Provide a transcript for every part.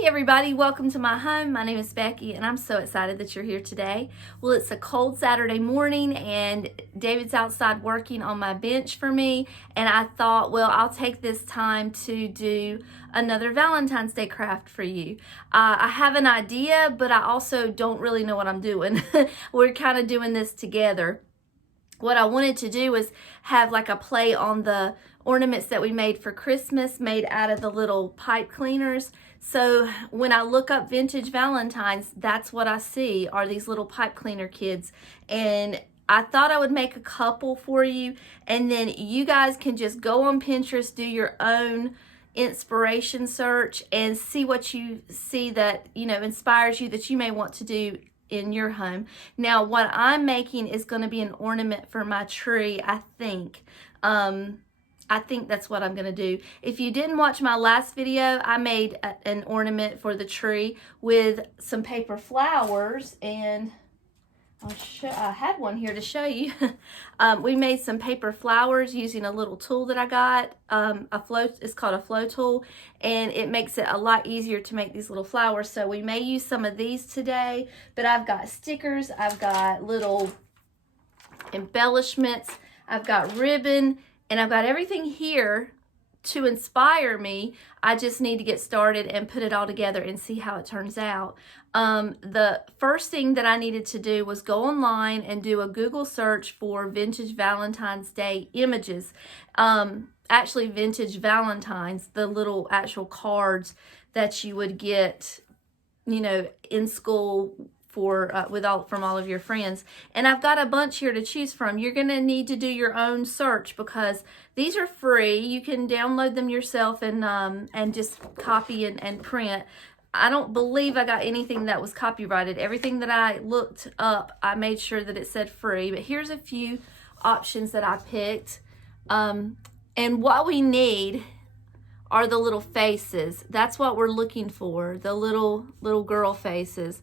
Hey everybody, welcome to my home. My name is Becky and I'm so excited that you're here today. Well, it's a cold Saturday morning and David's outside working on my bench for me, and I thought, well, I'll take this time to do another Valentine's Day craft for you. I have an idea, but I also don't really know what I'm doing. We're kind of doing this together. What I wanted to do was have like a play on the ornaments that we made for Christmas, made out of the little pipe cleaners. So when I look up vintage Valentines, that's what I see are these little pipe cleaner kids. And I thought I would make a couple for you, and then you guys can just go on Pinterest, do your own inspiration search, and see what you see that, inspires you that you may want to do in your home. Now, what I'm making is going to be an ornament for my tree, I think. I think that's what I'm going to do. If you didn't watch my last video, I made an ornament for the tree with some paper flowers, and I had one here to show you. We made some paper flowers using a little tool that I got. It's called a flow tool, and it makes it a lot easier to make these little flowers. So we may use some of these today, but I've got stickers, I've got little embellishments, I've got ribbon, and I've got everything here to inspire me. I just need to get started and put it all together and see how it turns out. The first thing that I needed to do was go online and do a Google search for vintage Valentine's Day images. Actually, vintage Valentines, the little actual cards that you would get, in school from all of your friends. And I've got a bunch here to choose from. You're going to need to do your own search because these are free. You can download them yourself and just copy and print. I don't believe I got anything that was copyrighted. Everything that I looked up, I made sure that it said free. But here's a few options that I picked. And what we need are the little faces. That's what we're looking for, the little girl faces.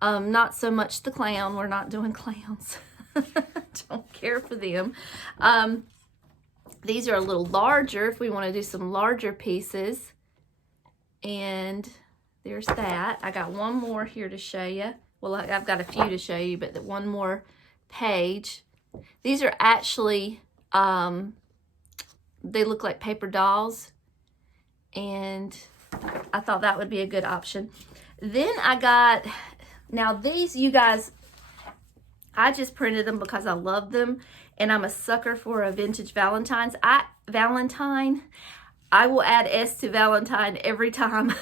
Not so much the clown. We're not doing clowns. Don't care for them. These are a little larger if we want to do some larger pieces. And there's that. I got one more here to show you. Well, I've got a few to show you, but one more page. These are actually, they look like paper dolls. And I thought that would be a good option. Then I got... Now these, you guys, I just printed them because I love them, and I'm a sucker for a vintage Valentine. I will add S to Valentine every time.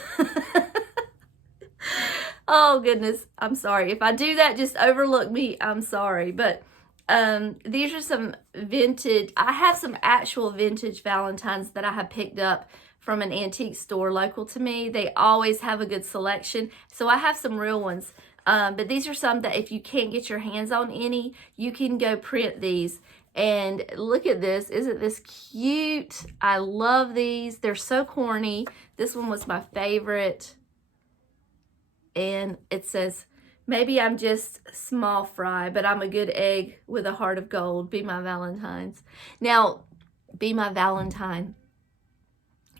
Oh goodness, I'm sorry. If I do that, just overlook me. I'm sorry. But these are some vintage, I have some actual vintage Valentines that I have picked up from an antique store local to me. They always have a good selection. So I have some real ones. But these are some that if you can't get your hands on any, you can go print these. And look at this. Isn't this cute? I love these. They're so corny. This one was my favorite. And it says, maybe I'm just small fry, but I'm a good egg with a heart of gold. Be my Valentines. Now, be my Valentine.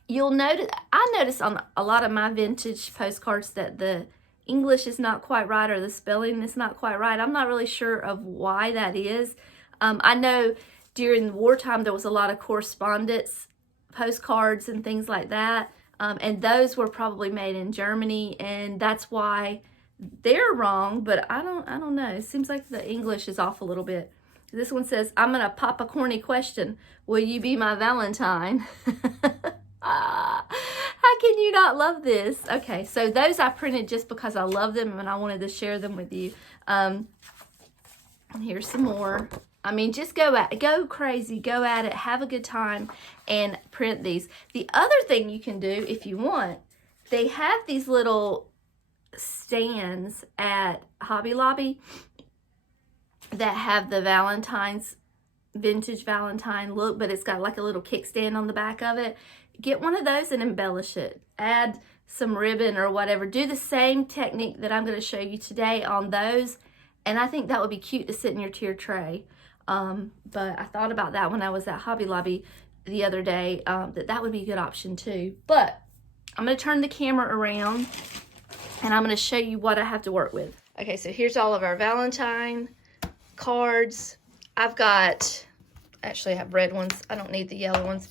You'll notice, I notice on a lot of my vintage postcards that the English is not quite right or the spelling is not quite right. I'm not really sure of why that is. I know during wartime there was a lot of correspondence postcards and things like that. And those were probably made in Germany, and that's why they're wrong, but I don't know. It seems like the English is off a little bit. This one says, I'm gonna pop a corny question. Will you be my Valentine? How can you not love this? Okay, so those I printed just because I love them and I wanted to share them with you. Here's some more. I mean, just go crazy, go at it, have a good time, and print these. The other thing you can do if you want, they have these little stands at Hobby Lobby that have the Valentine's, vintage Valentine look, but it's got like a little kickstand on the back of it. Get one of those and embellish it. Add some ribbon or whatever. Do the same technique that I'm going to show you today on those, and I think that would be cute to sit in your tier tray. But I thought about that when I was at Hobby Lobby the other day, that would be a good option too. But I'm going to turn the camera around and I'm going to show you what I have to work with. Okay, so here's all of our Valentine cards. Actually I have red ones. I don't need the yellow ones.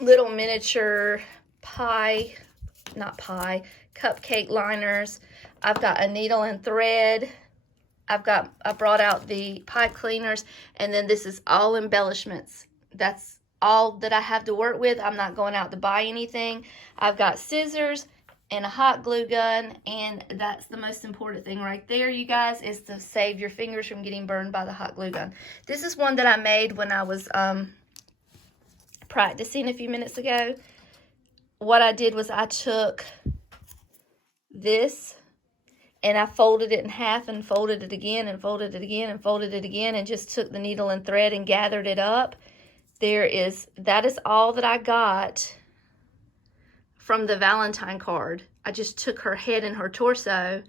Little miniature cupcake liners. I've got a needle and thread. I brought out the pipe cleaners, and then this is all embellishments. That's all that I have to work with. I'm not going out to buy anything. I've got scissors and a hot glue gun, and that's the most important thing right there, you guys, is to save your fingers from getting burned by the hot glue gun. This is one that I made when I was practicing a few minutes ago. What I did was I took this and I folded it in half and folded it again and folded it again and folded it again and just took the needle and thread and gathered it up. That is all that I got from the Valentine card. I just took her head and her torso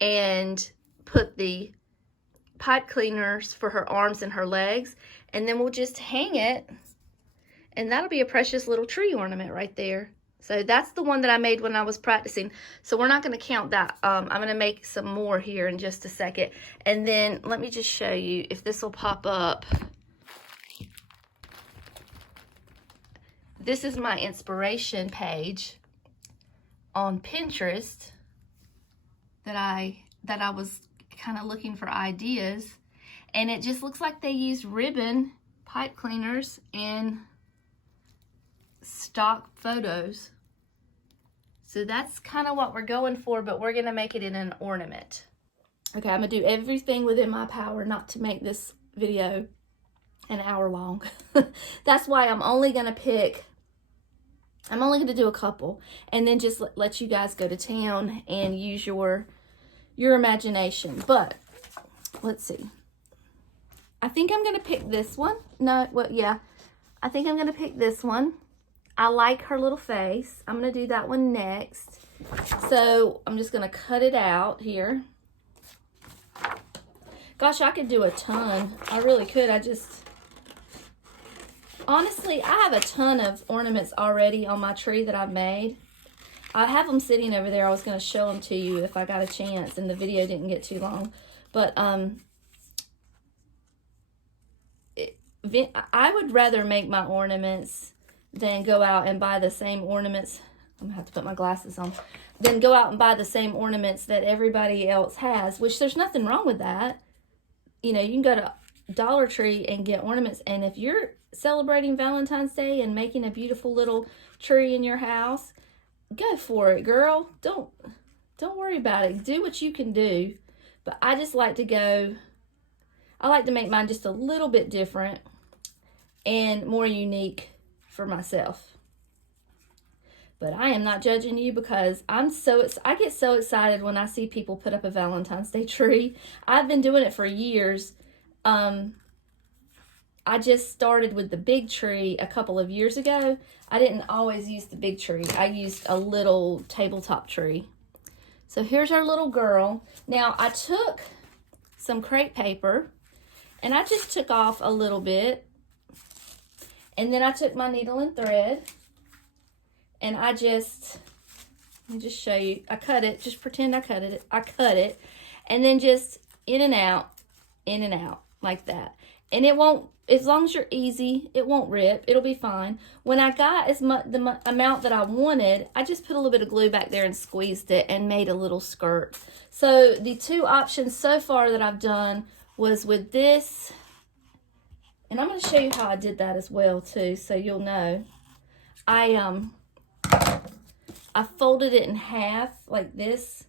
and put the pipe cleaners for her arms and her legs, and then we'll just hang it, and that'll be a precious little tree ornament right there. So that's the one that I made when I was practicing. So we're not going to count that. I'm going to make some more here in just a second. And then let me just show you if this will pop up. This is my inspiration page on Pinterest that I was kind of looking for ideas. And it just looks like they used ribbon pipe cleaners and stock photos. So that's kind of what we're going for, but we're going to make it in an ornament. Okay, I'm going to do everything within my power not to make this video an hour long. That's why I'm only going to do a couple, and then just let you guys go to town and use your imagination. But let's see. I think I'm going to pick this one. No, well, yeah. I think I'm going to pick this one. I like her little face. I'm going to do that one next. So I'm just going to cut it out here. Gosh, I could do a ton. I really could. Honestly, I have a ton of ornaments already on my tree that I've made. I have them sitting over there. I was going to show them to you if I got a chance and the video didn't get too long. But I would rather make my ornaments than go out and buy the same ornaments. I'm going to have to put my glasses on. Then go out and buy the same ornaments that everybody else has, which there's nothing wrong with that. You know, you can go to Dollar Tree and get ornaments. And if you're celebrating Valentine's Day and making a beautiful little tree in your house, go for it, girl. Don't worry about it. Do what you can do. But I just like to I like to make mine just a little bit different and more unique for myself. But I am not judging you, because I get so excited when I see people put up a Valentine's Day tree. I've been doing it for years. I just started with the big tree a couple of years ago. I didn't always use the big tree. I used a little tabletop tree. So here's our little girl. Now I took some crepe paper and I just took off a little bit. And then I took my needle and thread, and let me just show you. I cut it. Just pretend I cut it. I cut it, and then just in and out, like that. And it won't, as long as you're easy, it won't rip. It'll be fine. When I got the amount that I wanted, I just put a little bit of glue back there and squeezed it and made a little skirt. So the two options so far that I've done was with this. And I'm going to show you how I did that as well, too, so you'll know. I folded it in half like this.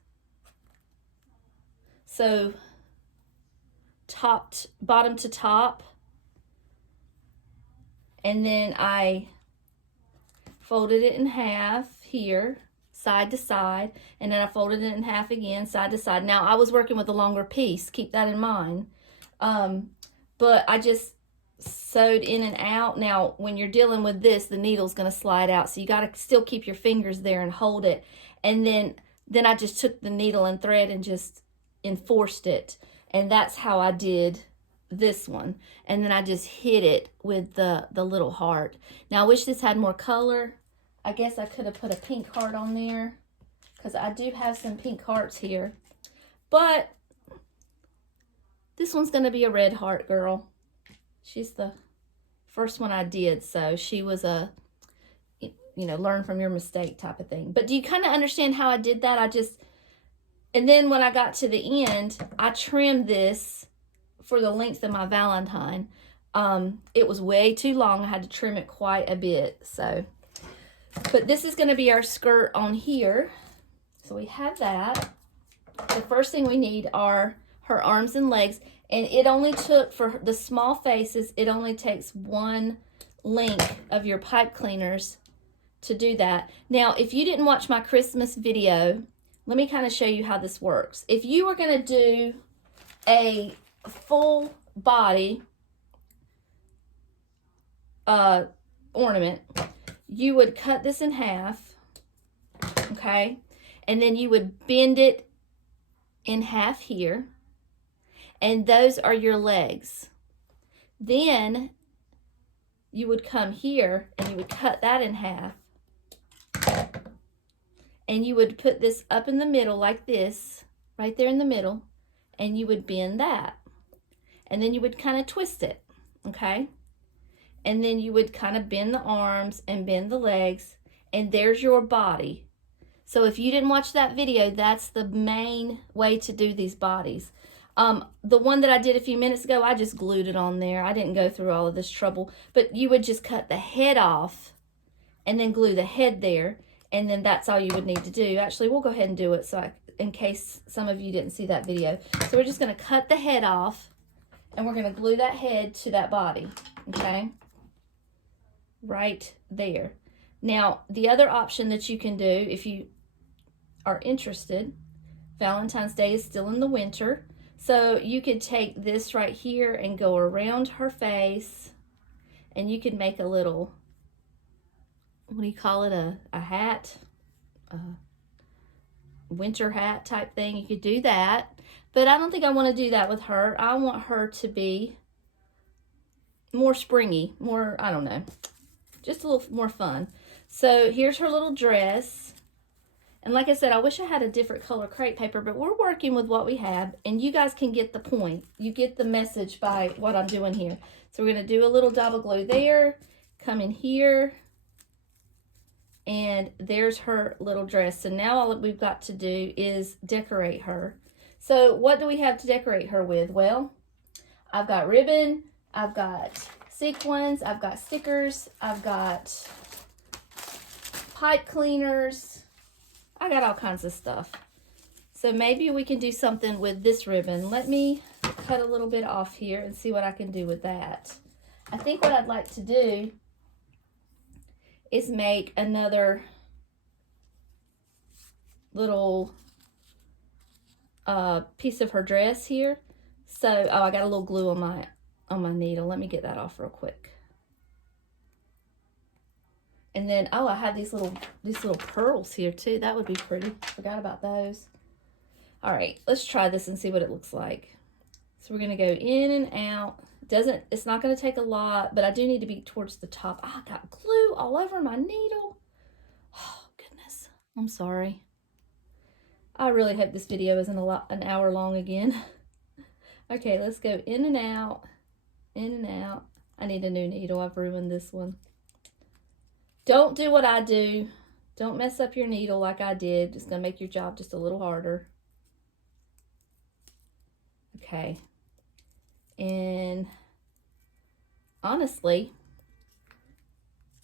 So bottom to top. And then I folded it in half here, side to side. And then I folded it in half again, side to side. Now, I was working with a longer piece. Keep that in mind. But I just sewed in and out. Now, when you're dealing with this, the needle's going to slide out. So you got to still keep your fingers there and hold it. And then I just took the needle and thread and just enforced it. And that's how I did this one. And then I just hit it with the little heart. Now, I wish this had more color. I guess I could have put a pink heart on there because I do have some pink hearts here. But this one's going to be a red heart girl. She's the first one I did, so she was a, you know, learn from your mistake type of thing. But do you kind of understand how I did that? And then when I got to the end, I trimmed this for the length of my Valentine. It was way too long. I had to trim it quite a bit. So, but this is going to be our skirt on here. So we have that. The first thing we need are her arms and legs. And it only took, for the small faces, it only takes one link of your pipe cleaners to do that. Now, if you didn't watch my Christmas video, let me kind of show you how this works. If you were going to do a full body ornament, you would cut this in half, okay? And then you would bend it in half here. And those are your legs. Then you would come here and you would cut that in half. And you would put this up in the middle like this, right there in the middle, and you would bend that. And then you would kind of twist it, okay? And then you would kind of bend the arms and bend the legs, and there's your body. So if you didn't watch that video, that's the main way to do these bodies. The one that I did a few minutes ago, I just glued it on there. I didn't go through all of this trouble, but you would just cut the head off and then glue the head there, and then that's all you would need to do. Actually, we'll go ahead and do it in case some of you didn't see that video. So we're just going to cut the head off, and we're going to glue that head to that body, okay? Right there. Now, the other option that you can do if you are interested, Valentine's Day is still in the winter. So you could take this right here and go around her face, and you could make a little, what do you call it, a hat, a winter hat type thing. You could do that, but I don't think I want to do that with her. I want her to be more springy, more, I don't know, just a little more fun. So here's her little dress. And like I said, I wish I had a different color crepe paper, but we're working with what we have, and you guys can get the point. You get the message by what I'm doing here. So we're going to do a little double glue there, come in here, and there's her little dress. So now all that we've got to do is decorate her. So what do we have to decorate her with? Well, I've got ribbon, I've got sequins, I've got stickers, I've got pipe cleaners, I got all kinds of stuff. So maybe we can do something with this ribbon. Let me cut a little bit off here and see what I can do with that. I think what I'd like to do is make another little piece of her dress here. So, oh, I got a little glue on my needle. Let me get that off real quick. And then, oh, I have these little pearls here too. That would be pretty. Forgot about those. All right, let's try this and see what it looks like. So we're gonna go in and out. It's not gonna take a lot, but I do need to be towards the top. Oh, I got glue all over my needle. Oh, goodness. I'm sorry. I really hope this video isn't an hour long again. Okay, let's go in and out, in and out. I need a new needle. I've ruined this one. Don't do what I do. Don't mess up your needle like I did. It's going to make your job just a little harder. Okay. And honestly,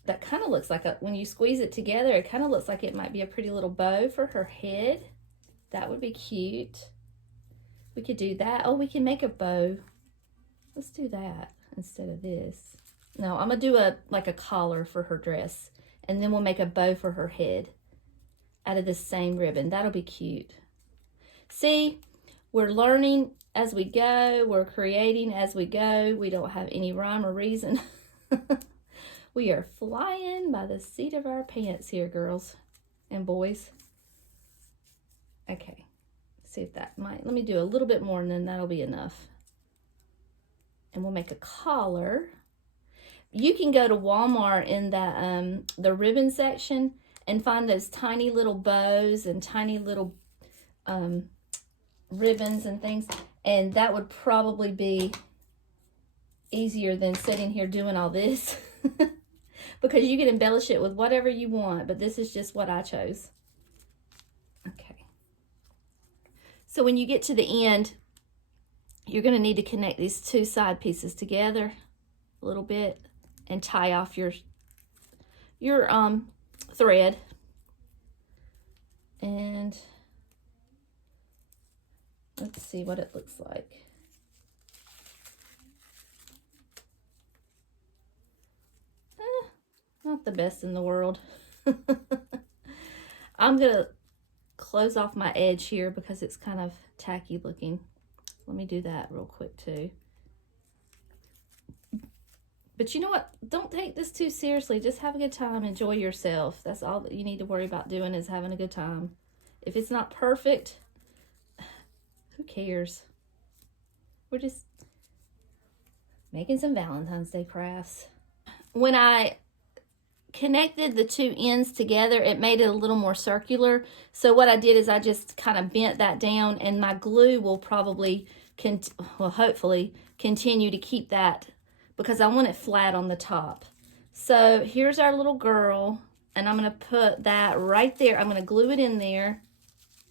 that kind of looks like when you squeeze it together, it kind of looks like it might be a pretty little bow for her head. That would be cute. We could do that. Oh, we can make a bow. Let's do that instead of this. No, I'm going to do like a collar for her dress. And then we'll make a bow for her head out of this same ribbon. That'll be cute. See, we're learning as we go. We're creating as we go. We don't have any rhyme or reason. We are flying by the seat of our pants here, girls and boys. Okay, see if that might, let me do a little bit more and then that'll be enough. And we'll make a collar. you can go to Walmart in the ribbon section and find those tiny little bows and tiny little ribbons and things, and that would probably be easier than sitting here doing all this because you can embellish it with whatever you want, but this is just what I chose. Okay. So when you get to the end, you're going to need to connect these two side pieces together a little bit and tie off your thread. And let's see what it looks like. Not the best in the world. I'm going to close off my edge here because it's kind of tacky looking. Let me do that real quick too. But you know what? Don't take this too seriously. Just have a good time. Enjoy yourself. That's all that you need to worry about doing, is having a good time. If it's not perfect, who cares? We're just making some Valentine's Day crafts. When I connected the two ends together, it made it a little more circular. So what I did is I just kind of bent that down, and my glue will probably, hopefully, continue to keep that, because I want it flat on the top. So here's our little girl, and I'm going to put that right there. I'm going to glue it in there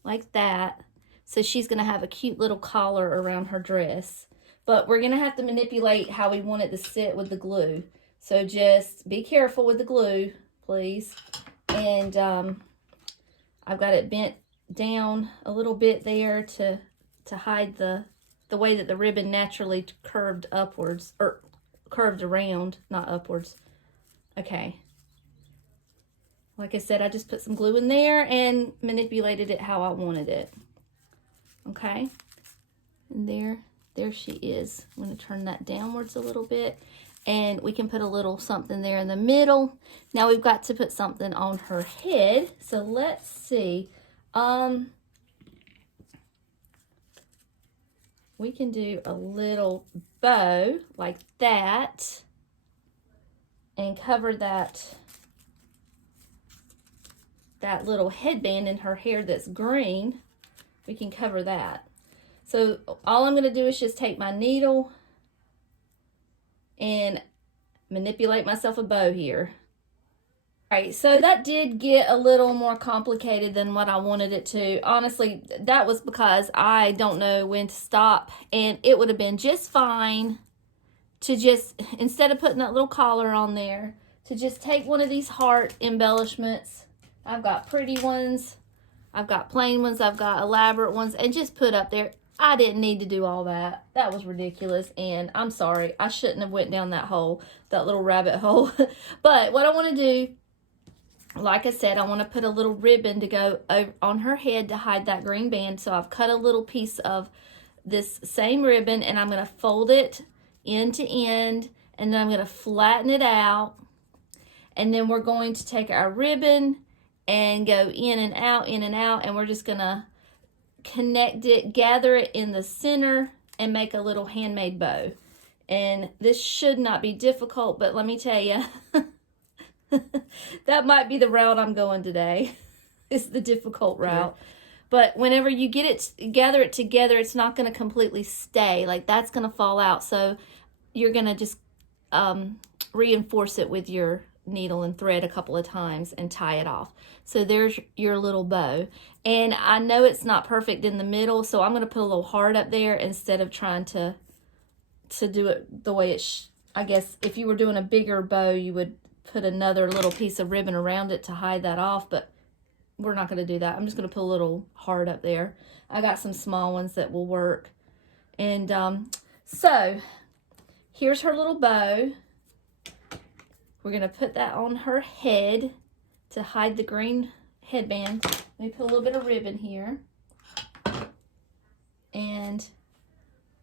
like that. So she's going to have a cute little collar around her dress. But we're going to have to manipulate how we want it to sit with the glue. So just be careful with the glue, please. And I've got it bent down a little bit there to hide the way that the ribbon naturally curved upwards, or curved around, not upwards. Okay. Like I said, I just put some glue in there and manipulated it how I wanted it. Okay. And there she is. I'm going to turn that downwards a little bit. And we can put a little something there in the middle. Now we've got to put something on her head. So let's see. We can do a little bow like that and cover that little headband in her hair that's green. We can cover that. So all I'm going to do is just take my needle and manipulate myself a bow here. All right, so that did get a little more complicated than what I wanted it to. Honestly, that was because I don't know when to stop, and it would have been just fine to just, instead of putting that little collar on there, to just take one of these heart embellishments. I've got pretty ones, I've got plain ones, I've got elaborate ones, and just put up there. I didn't need to do all that. That was ridiculous, and I'm sorry. I shouldn't have went down that hole, that little rabbit hole. But what I want to do, like I said, I want to put a little ribbon to go on her head to hide that green band. So I've cut a little piece of this same ribbon, and I'm going to fold it end to end, and then I'm going to flatten it out. And then we're going to take our ribbon and go in and out, and we're just going to connect it, gather it in the center, and make a little handmade bow. And this should not be difficult, but let me tell you, that might be the route I'm going today. It's the difficult route. But whenever you get it, gather it together, it's not going to completely stay. Like, that's going to fall out. So you're going to just reinforce it with your needle and thread a couple of times and tie it off. So there's your little bow. And I know it's not perfect in the middle, so I'm going to put a little heart up there instead of trying to do it the way it I guess if you were doing a bigger bow, you would put another little piece of ribbon around it to hide that off, but we're not going to do that. I'm just going to put a little heart up there. I got some small ones that will work. And so here's her little bow. We're going to put that on her head to hide the green headband. Let me put a little bit of ribbon here. And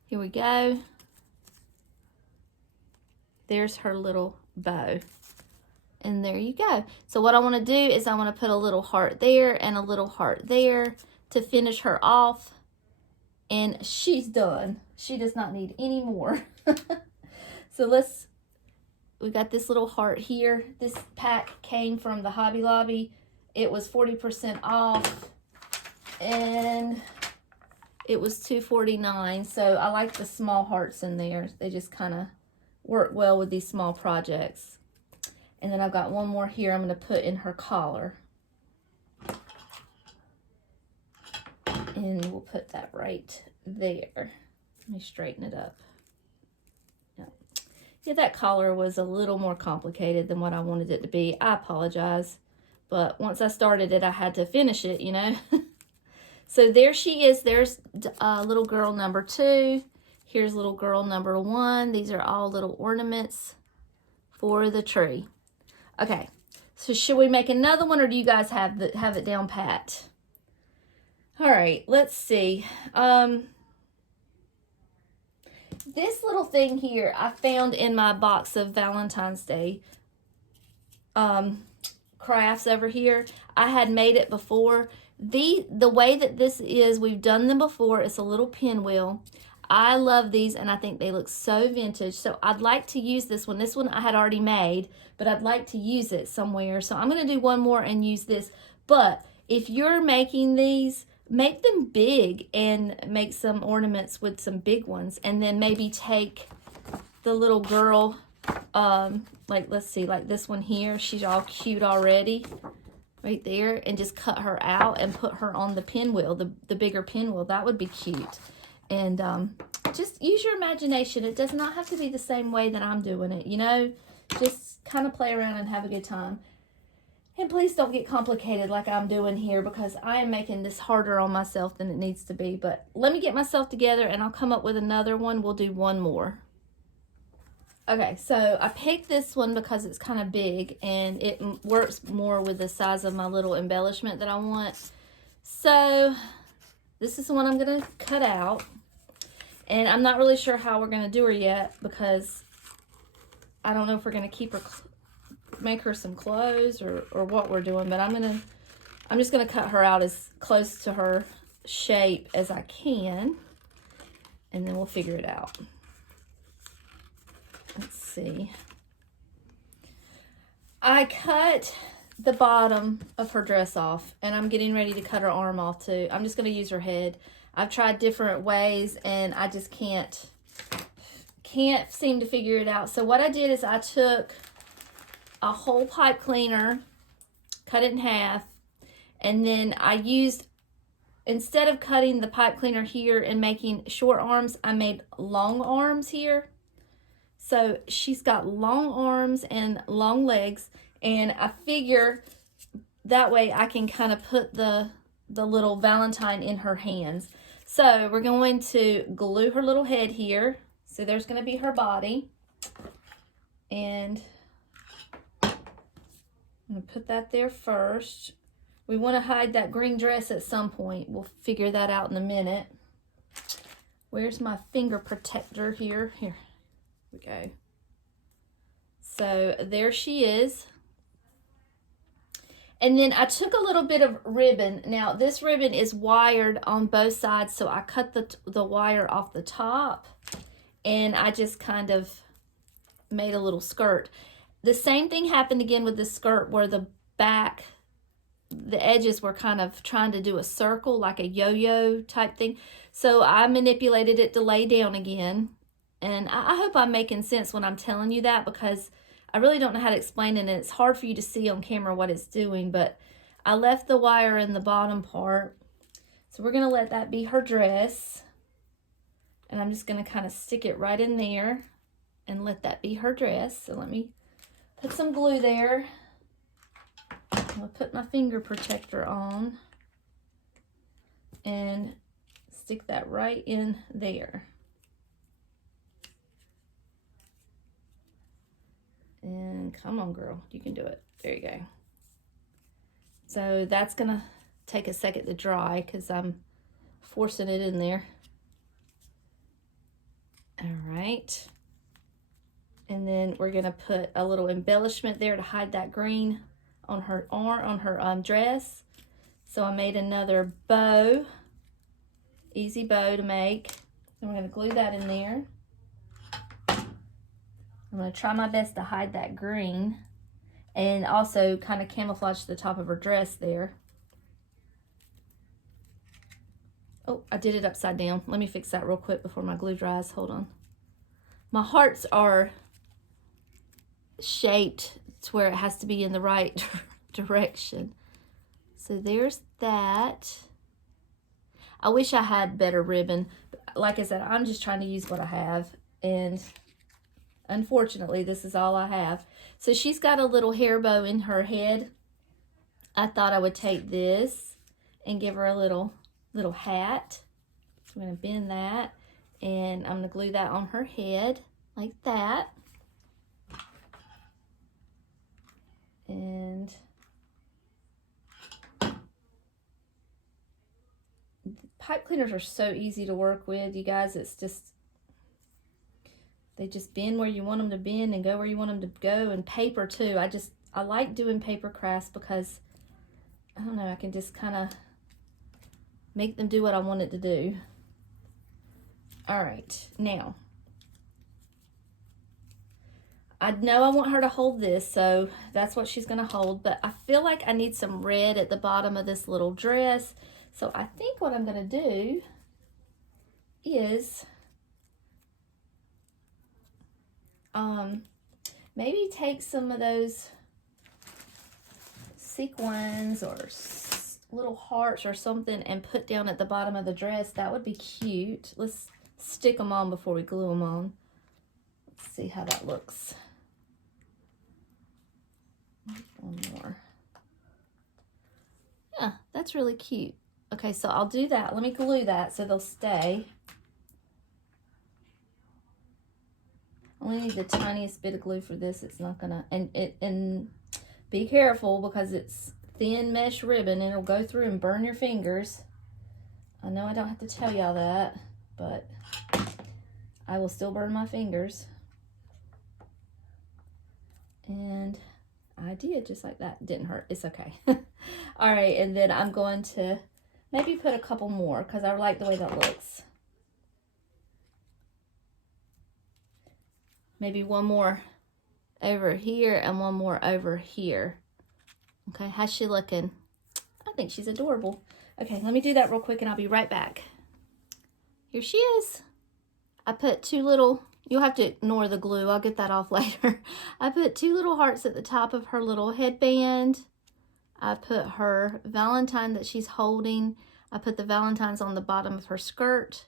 here we go. There's her little bow. And there you go. So what I want to do is I want to put a little heart there and a little heart there to finish her off. And she's done. She does not need any more. So let's we got this little heart here. This pack came from the Hobby Lobby. It was 40% off, and it was $2.49. So I like the small hearts in there. They just kind of work well with these small projects. And then I've got one more here I'm going to put in her collar. And we'll put that right there. Let me straighten it up. Yeah, that collar was a little more complicated than what I wanted it to be. I apologize. But once I started it, I had to finish it, you know. So there she is. There's little girl number 2. Here's little girl number 1. These are all little ornaments for the tree. Okay, so should we make another one, or do you guys have it down pat? All right, let's see. This little thing here I found in my box of Valentine's Day crafts over here. I had made it before. The way that this is, we've done them before. It's a little pinwheel. I love these, and I think they look so vintage. So I'd like to use this one. This one I had already made, but I'd like to use it somewhere. So I'm going to do one more and use this. But if you're making these, make them big and make some ornaments with some big ones. And then maybe take the little girl, like, let's see, like this one here. She's all cute already right there. And just cut her out and put her on the pinwheel, the bigger pinwheel. That would be cute. And just use your imagination. It does not have to be the same way that I'm doing it, you know. Just kind of play around and have a good time. And please don't get complicated like I'm doing here, because I am making this harder on myself than it needs to be. But let me get myself together and I'll come up with another one. We'll do one more. Okay, so I picked this one because it's kind of big and it works more with the size of my little embellishment that I want. So this is the one I'm going to cut out. And I'm not really sure how we're going to do her yet, because I don't know if we're going to keep her, make her some clothes or what we're doing. But I'm just going to cut her out as close to her shape as I can. And then we'll figure it out. Let's see. I cut the bottom of her dress off, and I'm getting ready to cut her arm off too. I'm just going to use her head. I've tried different ways and I just can't seem to figure it out. So what I did is I took a whole pipe cleaner, cut it in half, and then I used, instead of cutting the pipe cleaner here and making short arms, I made long arms here. So she's got long arms and long legs, and I figure that way I can kind of put the little Valentine in her hands. So we're going to glue her little head here. So there's going to be her body. And I'm going to put that there first. We want to hide that green dress at some point. We'll figure that out in a minute. Where's my finger protector here? Here we go. So there she is. And then I took a little bit of ribbon. Now this ribbon is wired on both sides, so I cut the wire off the top, and I just kind of made a little skirt. The same thing happened again with the skirt, where the back, the edges were kind of trying to do a circle, like a yo-yo type thing. So I manipulated it to lay down again. And I hope I'm making sense when I'm telling you that, because I really don't know how to explain it, and it's hard for you to see on camera what it's doing, but I left the wire in the bottom part. So we're going to let that be her dress. And I'm just going to kind of stick it right in there and let that be her dress. So let me put some glue there. I'm going to put my finger protector on and stick that right in there. And come on, girl, you can do it. There you go. So that's gonna take a second to dry because I'm forcing it in there. All right. And then we're gonna put a little embellishment there to hide that green on her arm, on her dress. So I made another bow, easy bow to make. And we're gonna glue that in there. I'm going to try my best to hide that green and also kind of camouflage the top of her dress there. Oh, I did it upside down. Let me fix that real quick before my glue dries. Hold on. My hearts are shaped to where it has to be in the right direction. So there's that. I wish I had better ribbon. Like I said, I'm just trying to use what I have, and unfortunately this is all I have. So she's got a little hair bow in her head. I thought I would take this and give her a little hat. So I'm going to bend that, and I'm going to glue that on her head like that. And pipe cleaners are so easy to work with, you guys. It's just, they just bend where you want them to bend and go where you want them to go. And paper too. I like doing paper crafts because, I don't know, I can just kind of make them do what I want it to do. All right, now, I know I want her to hold this, so that's what she's gonna hold, but I feel like I need some red at the bottom of this little dress. So I think what I'm gonna do is maybe take some of those sequins or little hearts or something and put down at the bottom of the dress. That would be cute. Let's stick them on before we glue them on. Let's see how that looks. One more. Yeah, that's really cute. Okay, so I'll do that. Let me glue that so they'll stay. I only need the tiniest bit of glue for this. It's not gonna, and be careful because it's thin mesh ribbon and it'll go through and burn your fingers. I know I don't have to tell y'all that, but I will still burn my fingers. And I did just like that. It didn't hurt. It's okay. All right, and then I'm going to maybe put a couple more because I like the way that looks. Maybe one more over here and one more over here. Okay, how's she looking? I think she's adorable. Okay, let me do that real quick and I'll be right back. Here she is. I put two little, you'll have to ignore the glue. I'll get that off later. I put two little hearts at the top of her little headband. I put her Valentine that she's holding. I put the Valentines on the bottom of her skirt.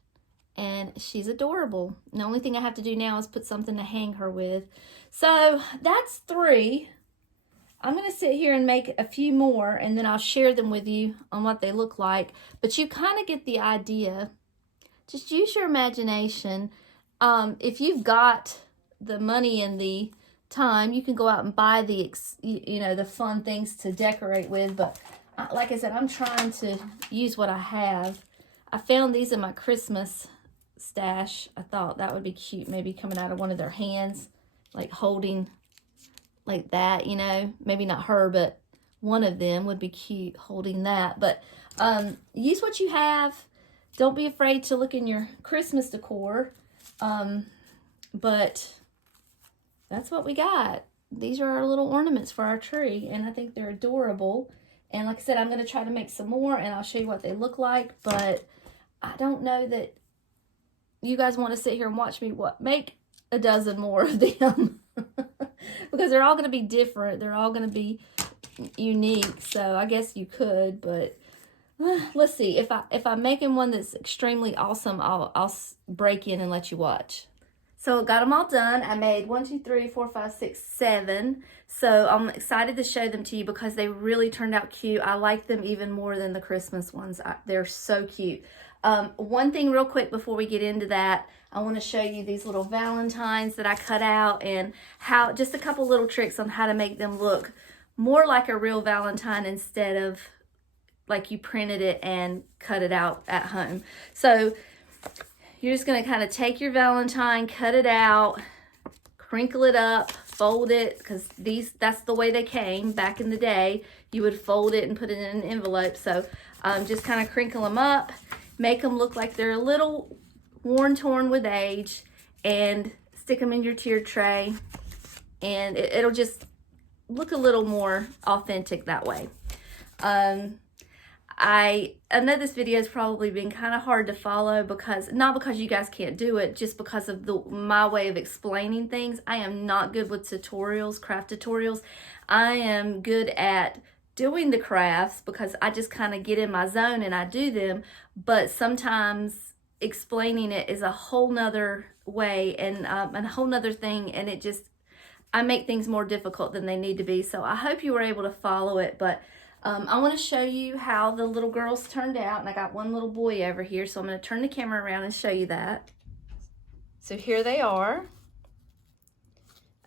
And she's adorable. And the only thing I have to do now is put something to hang her with. So that's 3. I'm going to sit here and make a few more, and then I'll share them with you on what they look like. But you kind of get the idea. Just use your imagination. If you've got the money and the time, you can go out and buy the, the fun things to decorate with. But like I said, I'm trying to use what I have. I found these in my Christmas stash. I thought that would be cute, maybe coming out of one of their hands, like holding like that, maybe not her, but one of them would be cute holding that. But use what you have. Don't be afraid to look in your Christmas decor. But that's what we got. These are our little ornaments for our tree, and I think they're adorable. And like I said, I'm going to try to make some more, and I'll show you what they look like. But I don't know that you guys want to sit here and watch me make a dozen more of them. Because they're all going to be different. They're all going to be unique. So I guess you could, but let's see. If I'm making one that's extremely awesome, I'll break in and let you watch. So got them all done. I made 1, 2, 3, 4, 5, 6, 7. So I'm excited to show them to you because they really turned out cute. I like them even more than the Christmas ones. They're so cute. One thing real quick before we get into that, I want to show you these little Valentines that I cut out, and how, just a couple little tricks on how to make them look more like a real Valentine instead of like you printed it and cut it out at home. So you're just going to kind of take your Valentine, cut it out, crinkle it up, fold it, because that's the way they came back in the day. You would fold it and put it in an envelope. So just kind of crinkle them up, make them look like they're a little worn, torn with age, and stick them in your tiered tray, and it'll just look a little more authentic that way. I know this video has probably been kind of hard to follow, because not because you guys can't do it, just because of my way of explaining things. I am not good with tutorials, craft tutorials. I am good at doing the crafts because I just kind of get in my zone and I do them, but sometimes explaining it is a whole nother way and a whole nother thing, and I make things more difficult than they need to be. So I hope you were able to follow it, but I want to show you how the little girls turned out, and I got one little boy over here, so I'm going to turn the camera around and show you that. So here they are.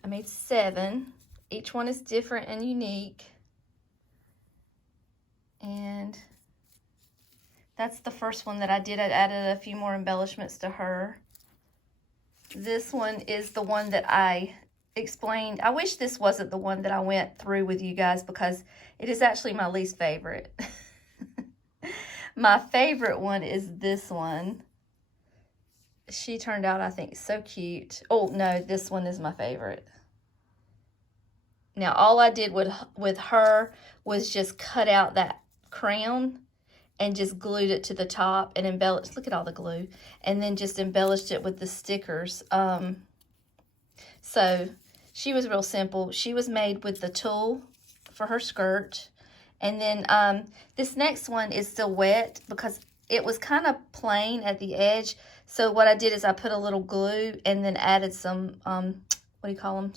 I made 7. Each one is different and unique. And that's the first one that I did. I added a few more embellishments to her. This one is the one that I explained. I wish this wasn't the one that I went through with you guys, because it is actually my least favorite. My favorite one is this one. She turned out, I think, so cute. Oh no, this one is my favorite. Now all I did with her was just cut out that crown and just glued it to the top and embellished. Look at all the glue. And then just embellished it with the stickers. So she was real simple. She was made with the tulle for her skirt. And then this next one is still wet because it was kind of plain at the edge. So what I did is I put a little glue and then added some, what do you call them?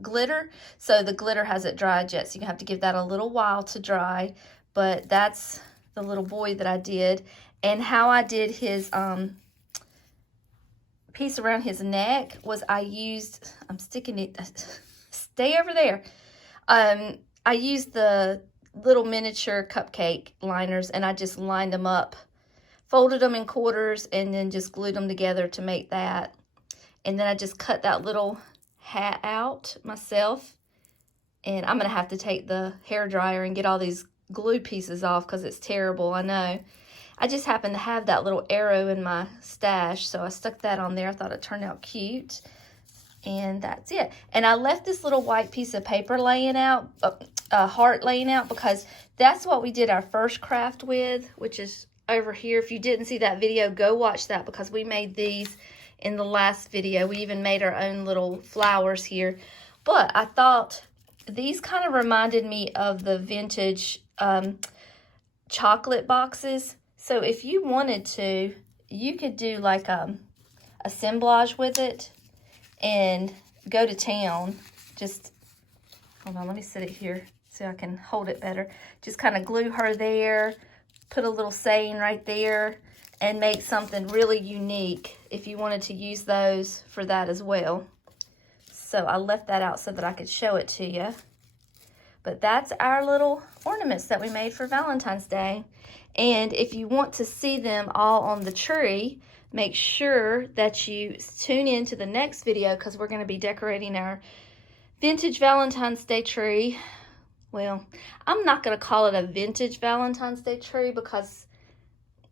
Glitter. So the glitter hasn't dried yet, so you have to give that a little while to dry. But that's the little boy that I did. And how I did his piece around his neck was I used, I'm sticking it, stay over there. I used the little miniature cupcake liners, and I just lined them up, folded them in quarters, and then just glued them together to make that. And then I just cut that little hat out myself, and I'm gonna have to take the hair dryer and get all these glue pieces off because it's terrible, I know. I just happened to have that little arrow in my stash, so I stuck that on there. I thought it turned out cute, and that's it. And I left this little white piece of paper laying out, a heart laying out, because that's what we did our first craft with, which is over here. If you didn't see that video, go watch that, because we made these in the last video. We even made our own little flowers here. But I thought these kind of reminded me of the vintage chocolate boxes. So if you wanted to, you could do like a assemblage with it and go to town. Just, hold on, let me set it here so I can hold it better. Just kind of glue her there, put a little saying right there, and make something really unique if you wanted to use those for that as well. So I left that out so that I could show it to you. But that's our little ornaments that we made for Valentine's Day. And if you want to see them all on the tree, make sure that you tune in to the next video, because we're going to be decorating our vintage Valentine's Day tree. Well, I'm not going to call it a vintage Valentine's Day tree because,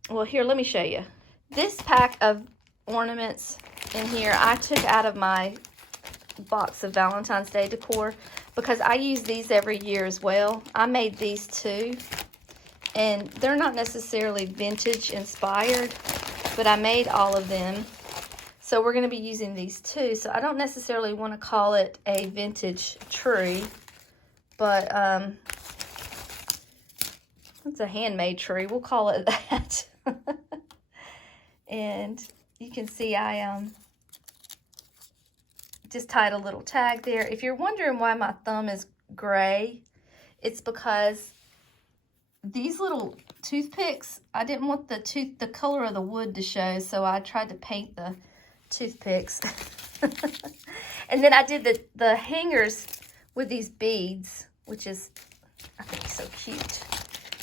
well, here, let me show you. This pack of ornaments in here, I took out of my box of Valentine's Day decor because I use these every year as well. I made these too, and they're not necessarily vintage inspired, but I made all of them. So we're going to be using these too. So I don't necessarily want to call it a vintage tree, but it's a handmade tree. We'll call it that. And you can see I just tied a little tag there. If you're wondering why my thumb is gray, it's because these little toothpicks, I didn't want the color of the wood to show, so I tried to paint the toothpicks. And then I did the hangers with these beads, which is, I think, so cute.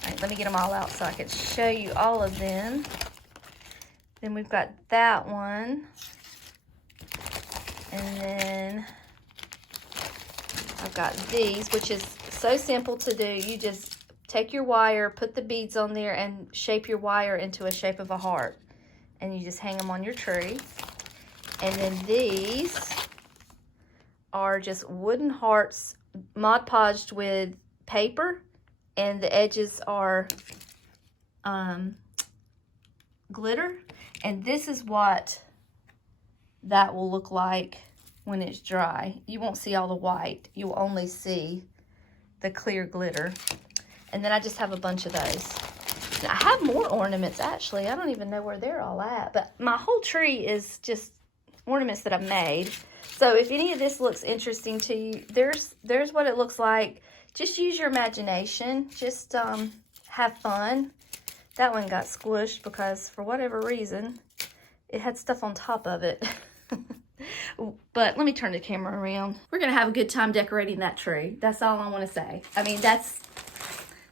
All right, let me get them all out so I can show you all of them. Then we've got that one. And then I've got these, which is so simple to do. You just take your wire, put the beads on there, and shape your wire into a shape of a heart. And you just hang them on your tree. And then these are just wooden hearts Mod Podged with paper, and the edges are glitter. And this is what that will look like when it's dry. You won't see all the white. You'll only see the clear glitter. And then I just have a bunch of those. Now, I have more ornaments, actually. I don't even know where they're all at. But my whole tree is just ornaments that I've made. So if any of this looks interesting to you, there's what it looks like. Just use your imagination. Just have fun. That one got squished because for whatever reason, it had stuff on top of it. But let me turn the camera around. We're going to have a good time decorating that tree. That's all I want to say. I mean, that's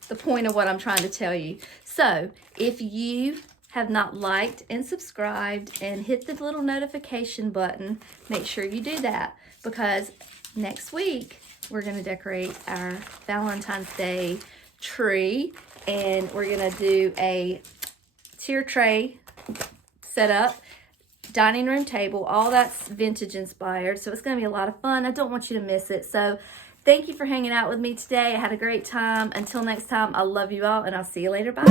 the point of what I'm trying to tell you. So if you have not liked and subscribed and hit the little notification button, make sure you do that, because next week we're going to decorate our Valentine's Day tree, and we're going to do a tier tray setup, dining room table, all that's vintage inspired. So it's going to be a lot of fun. I don't want you to miss it. So thank you for hanging out with me today. I had a great time. Until next time, I love you all, and I'll see you later. Bye.